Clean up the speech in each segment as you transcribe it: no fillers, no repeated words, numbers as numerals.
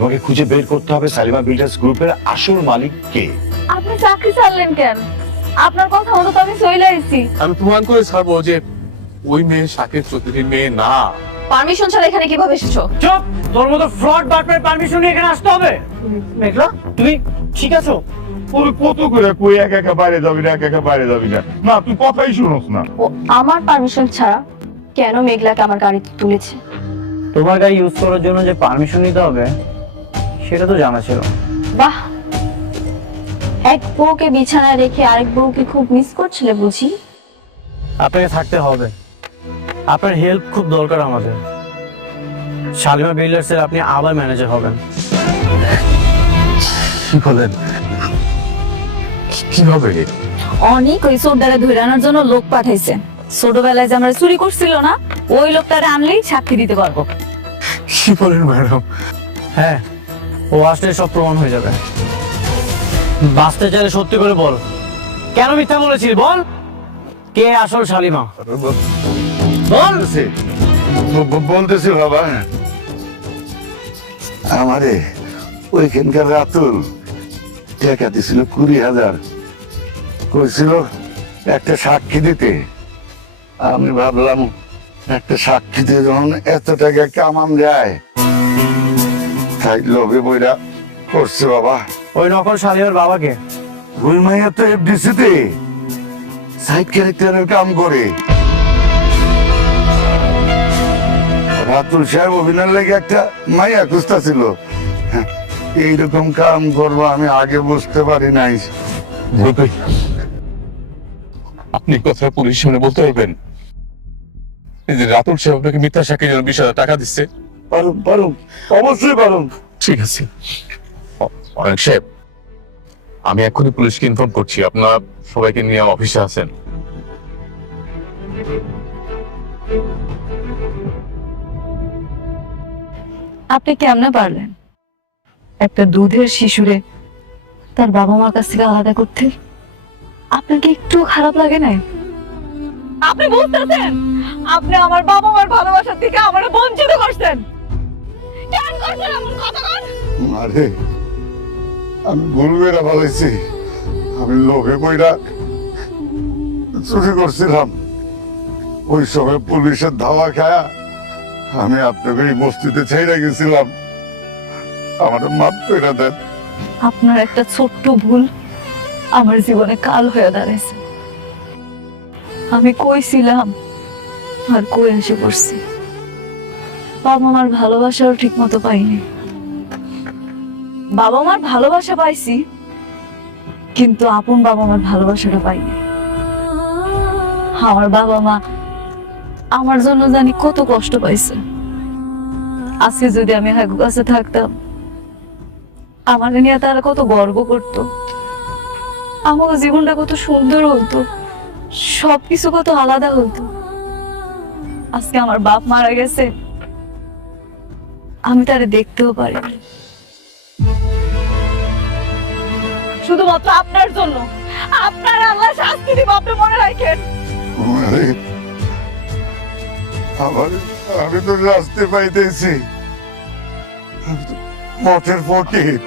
তোমাকে খুঁজে বের করতে হবে সালিমা বিল্ডার্স গ্রুপের আসল মালিক কে। আপনি চাকরি ছাড়লেন কেন? আপনার কথা মতো তো আমি চলে আইছি। আমি প্রমাণ করে ছাড়বো যে ওই মেয়ে শাকের চৌধুরীর মেয়ে না। পারমিশন ছাড়া এখানে কিভাবে এসেছো? চুপ! তোর মতো ফ্রড বাটপার পারমিশন নিয়ে এখানে আসতে হবে? মেঘলা, তুমি ঠিক আছো? ওর কত করে কই একা একা বাইরে যাবি না, একা একা বাইরে যাবি না, না তুই কথাই শুনোস না। ও আমার পারমিশন ছাড়া কেন মেঘলাকে আমার গাড়িতে তুলেছে? তোমার গাড়ি ইউজ করার জন্য যে পারমিশন নিতে হবে সেটা তো জানা ছিল। বাহ, এক বউকে বিছানায় রেখে আরেক বউকে খুব মিস করছিলে বুঝি? আপনাকে থাকতে হবে, আপনার হেল্প খুব দরকার আমাদের। শালিমা বিল্ডার্সের আপনি আবার ম্যানেজার হবেন। কি বলেন? কি হবে? অনেক ওই সোডারে ধরে আনার জন্য লোক পাঠাইছে। ছোটবেলায় যে আমরা চুরি করছিল না, ওই লোকটারে আনলেই সাক্ষী দিতে পারবো। কি বলেন ম্যাডাম? হ্যাঁ, ও আসলে সব প্রমাণ হয়ে যাবে। বাঁচতে চাইলে সত্যি করে বল, কেন মিথ্যা বলেছিস? বল, কে আসল শালিমা? বল। বলতেছি বাবা, আমারে ওইখানকার রাতুল টাকা দিছিল 20,000, কইছিল একটা সাক্ষী দিতে। আমি ভাবলাম একটা সাক্ষী দিয়ে যখন এত টাকা কামান যায়, তাই লোভে বইরা করছে বাবা। ওই নকল শালিমার বাবাকে? ওই মাইয়া তো এফডিসি তে সাইড ক্যারেক্টারের কাম করে। রাতুল সাহেব অভিনয় লেগে একটা মাইয়া খুঁজতা ছিল। এইরকম কাম করবো আমি আগে বুঝতে পারি নাই। আপনি কথা পুলিশ সামনে বলতে পারবেন এই যে রাতুল সাহেব আপনাকে মিথ্যা সাক্ষীর জন্য 20,000 টাকা দিচ্ছে? পারুন পারুন, অবশ্যই পারুন। ঠিক আছে অনেক সাহেব, আমি এখনই পুলিশকে ইনফর্ম করছি। আপনারা সবাইকে নিয়ে অফিসে আছেন। আপনি কেমনে পারলেন একটা দুধের শিশুরে তার বাবা মার কাছ থেকে আলাদা করতে? আপনার কি একটু খারাপ লাগে না? আপনি বুঝতেছেন আপনি আমার বাবা মার ভালোবাসা থেকে আমারে বঞ্চিত করছেন? কেন করছেন এমন কথা? আরে আমি ভুল করে বলেছি, আমি লোভে কইরা চুরি করছিলাম। ওই সময় পুলিশের ধাওয়া খায়া আমি আপনাকে এই বস্তিতে ছেড়ে গেছিলাম, আমার মাফ করে দেন। আপনার একটা ছোট্ট ভুল আমার জীবনে কাল হয়ে দাঁড়াইছে। আমি কইছিলাম আর কই এসে পড়ছি। বাবা মার ভালোবাসাও ঠিক মতো পাইনি। বাবা মার ভালোবাসা পাইছি, কিন্তু আপন বাবা মার ভালোবাসাটা পাইনি। আমার বাবা মা আমার জন্য জানি কত কষ্ট পাইছে। আজকে যদি আমি হাগু কাছে থাকতাম, আমার নিয়ে তারা কত গর্ব করত, আমার জীবনটা কত সুন্দর হতো, সবকিছু কত আলাদা হতো। আজকে আমার বাপ মারা গেছে, আমি তারে দেখতেও পারি না। শুধুমাত্র আপনার জন্য আপনার আল্লাহ শাস্তি দিব, আপনি মনে রাখেন। আরে, আমি তো রাস্তে পাইতেছি, মঠের ফকির।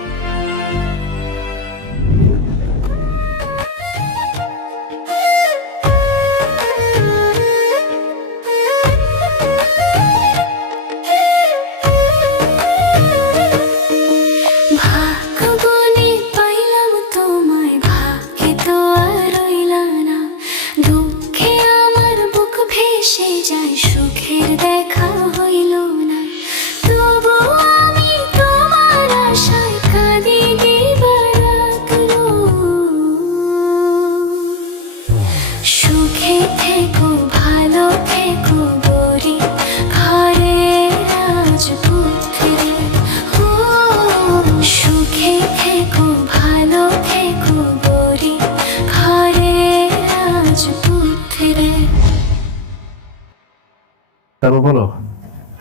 তারপর বলো,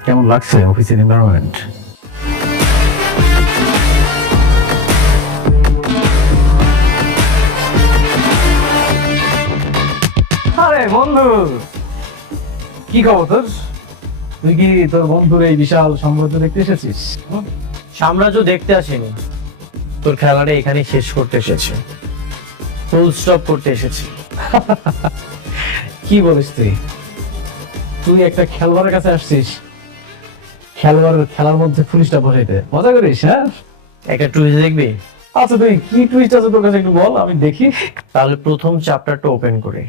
কেমন লাগছে অফিসের এনভায়রনমেন্ট? আরে বন্ধু, কি খবর তোর? তুই কি তোর বন্ধুর এই বিশাল সাম্রাজ্য দেখতে এসেছিস? সাম্রাজ্য দেখতে আসেনি, তোর খেলাটা এখানে শেষ করতে এসেছে, ফুল স্টপ করতে এসেছি। কি বলিস তুই? তুই একটা খেলোয়াড়ের কাছে আসছিস, খেলোয়াড়ের খেলার মধ্যে পুলিশটা বসাইতে মজা করিস? হ্যাঁ, একটা টুইস্ট দেখবি? আচ্ছা তুই কি টুইস্ট আছে তোর কাছে একটু বল, আমি দেখি। তাহলে প্রথম চ্যাপ্টারটা ওপেন করি।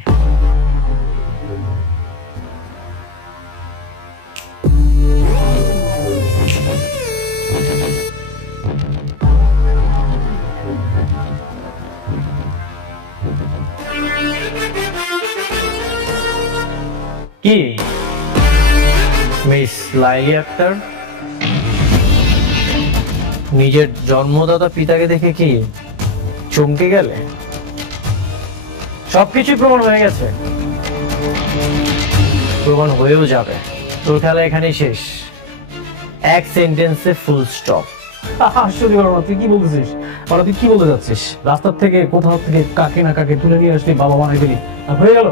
কি মিস লাইলি আক্তার নিজের জন্মদাতা পিতাকে দেখে কি চমকে গেলে? সবকিছু প্রমাণ হয়ে গেছে, প্রমাণ হয়েও যাবে। তোর খেলা এখানেই শেষ, এক সেন্টেন্সে ফুল স্টপ। আশ্চর্য ব্যাপার, তুই কি বলতেছিস? ওরা তুই কি বলতে যাচ্ছিস? রাস্তার থেকে কোথাও থেকে কাকে না কাকে তুলে নিয়ে আসলি, বাবা বানাই দিলি, আর হয়ে গেল?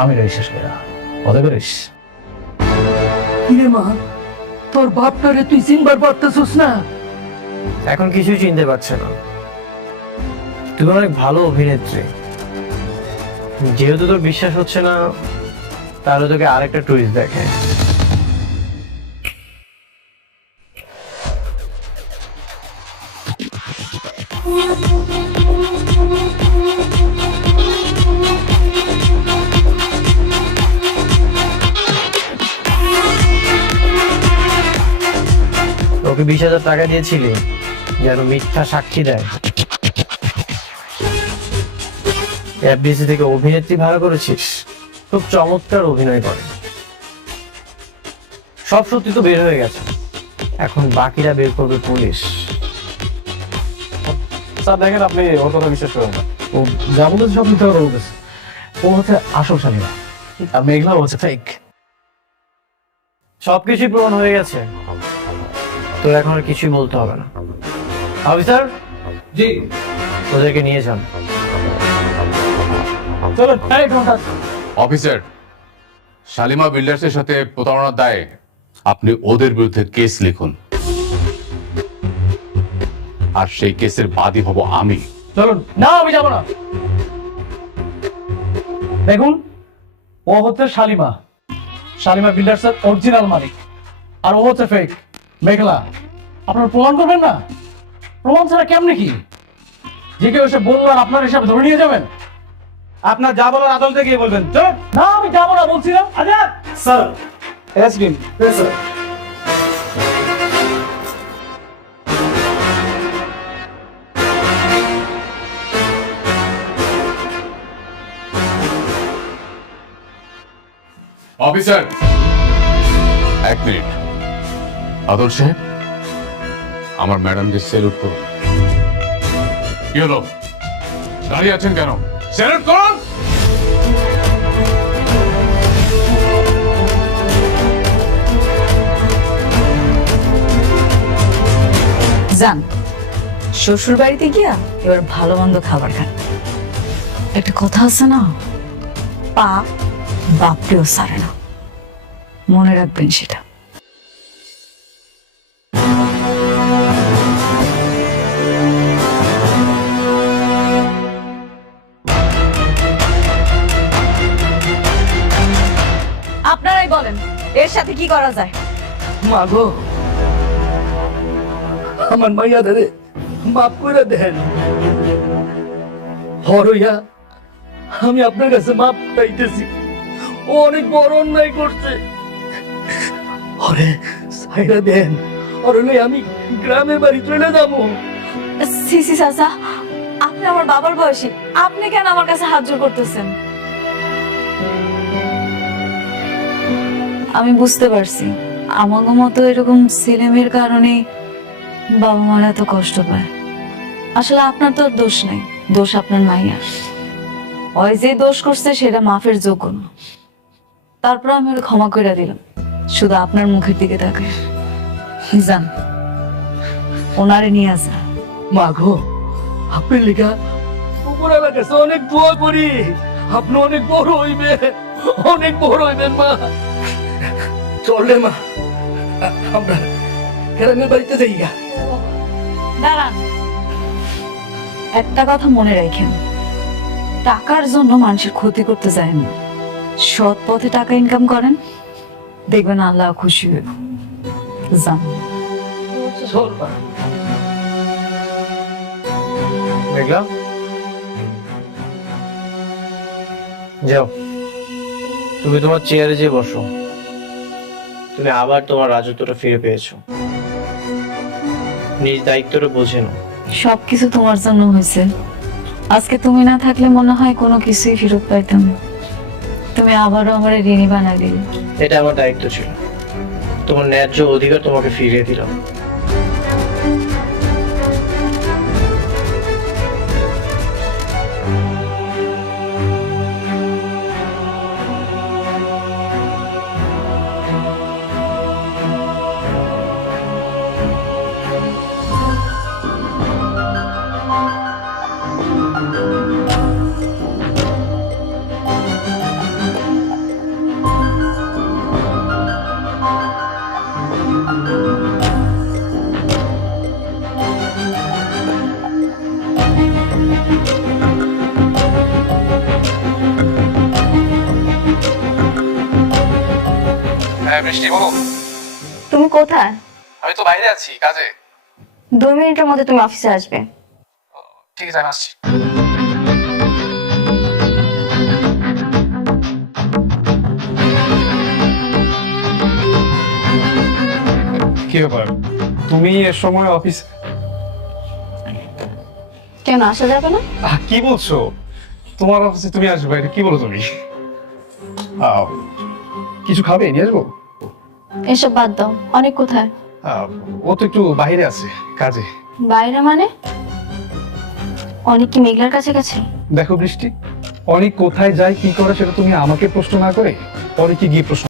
আমি রে শেষ করে মজা করিস? কিরে মা, তোর বাপটারে তুই চিনবার পারতেছিস না? এখন কিছুই চিনতে পারছে না। তুমি অনেক ভালো অভিনেত্রী, যেহেতু তোর বিশ্বাস হচ্ছে না, তাহলে তোকে আরেকটা টুইস্ট দেখে। ওকে 20,000 টাকা দিয়েছিলি যেন মিথ্যা সাক্ষী দেয়। এফডিসি থেকে অভিনেত্রী ভাড়া করেছিস, খুব চমৎকার অভিনয় করে। সব সত্যি তো বের হয়ে গেছে, এখন বাকিটা বের করবে পুলিশ। স্যার দেখেন, আপনি ওর কথা বিশ্বাস করেন না। ও যা বলতেছে সব মিথ্যা কথা বলতেছে। ও হচ্ছে আসল শালীনা, আর মেঘলা হচ্ছে ফেক। সবকিছু প্রমাণ হয়ে গেছে, তোর এখন আর কিছুই বলতে হবে না। অফিসার জি, ওদেরকে নিয়ে যান। চলো। এই ঘন্টা অফিসার, শালিমা বিল্ডার্সের সাথে প্রতারণার দায়ে আপনি ওদের বিরুদ্ধে কেস লিখুন, আর সেই কেসের বাদী হব আমি। চলুন। না, আমি যাবো না। দেখুন, ও হচ্ছে শালিমা, শালিমা বিল্ডার্সের অরিজিনাল মালিক, আর ও হচ্ছে ফেক মেঘলা। আপনারা প্রমাণ করবেন না? প্রমাণ ছাড়া কেমনে কি যে কেউ এসে বললো আর আপনার হিসাবে ধরে নিয়ে যাবেন? আপনার যা বলার আদালতে গিয়ে বলবেন। চল। না, আমি যাবো না বলছি না। Azad sir, SDM sir. Officer, এক মিনিট। আদর সাহেব, আমার ম্যাডামকে স্যালুট করুন। কি হলো, দাঁড়িয়ে আছেন কেন? স্যালুট করুন। যান শ্বশুর বাড়িতে গিয়া এবার ভালো মন্দ খাবার খান। একটা কথা আছে না, পা বাপরেও সারে না, মনে রাখবেন সেটা। আপনারাই বলেন এর সাথে কি করা যায়? মা গো, আমার মাইয়া ধরে মাফ করে দেন। হরইয়া আমি আপনার কাছে মাপ চাইতেছি, ও অনেক বড় অন্যায় করছে। ওরে সাইরা দেন, ওরে লই আমি গ্রামের বাড়ি চলে যাবো। সিসি চাচা, আপনি আমার বাবার বয়সী, আপনি কেন আমার কাছে হাত জোর করতেছেন? আমি বুঝতে পারছি আমাকে মতো এরকম ছেলেমেয়ের কারণে বাবা মারা এত কষ্ট পায়। আসলে আপনার তো আর দোষ নাই, দোষ আপনার মাইয়ার। ওই যে দোষ করছে সেটা মাফের যোগ্য না। তারপর আমি ওরা ক্ষমা করে দিলাম, শুধু আপনার মুখের দিকে তাকে। যান ওনারে নিয়ে আসা। মা গো, আপনার লিখা উপরওয়ালার কাছে অনেক দোয়া করি, আপনি অনেক বড় হইবেন, অনেক বড় হইবেন মা। চলে মা, আমরা গ্রামের বাড়িতে যাই গা। দাঁড়ান, একটা কথা মনে রাখেন, টাকার জন্য মানুষের ক্ষতি করতে যায় না। সৎ পথে টাকা ইনকাম করেন, দেখবেন আল্লাহ খুশি হবে। যান। চল মা। মেঘলা, যাও তুমি তোমার চেয়ারে যে বসো। তুমি আবার তোমার রাজত্বটা ফিরে পেয়েছো। নিজ দায়িত্বটা বোঝে না। সবকিছু তোমার জন্য হয়েছে। আজকে তুমি না থাকলে মনে হয় কোনো কিছুই ফেরত পাইতাম না। তুমি আবারও আমার ঋণী বানাই দিলে। এটা আমার দায়িত্ব ছিল। তোমার ন্যায্য অধিকার তোমাকে ফিরিয়ে দিলাম। হ্যাঁ বৃষ্টি, বলো। তুমি কোথায়? আমি তো বাইরে আছি কাজে। 2 মিনিটের মধ্যে তুমি অফিসে আসবে। ঠিক আছে, আমি আসছি। কি ব্যাপার, তুমি এর সময় অফিস? কেন আসা যাবে না? কি বলছো? তোমার অফিসে তুমি আসবে, এটা কি বলো তুমি? কিছু খাবে, নিয়ে আসবো? এসব বাদ দাও। অনেক কোথায়? ও তো একটু বাইরে আছে কাজে। বাইরে মানে? অনেক কি মেঘলার কাছে গেছে? দেখো বৃষ্টি, অনেক কোথায় যায় কি করে সেটা তুমি আমাকে প্রশ্ন না করে অনেকে গিয়ে প্রশ্ন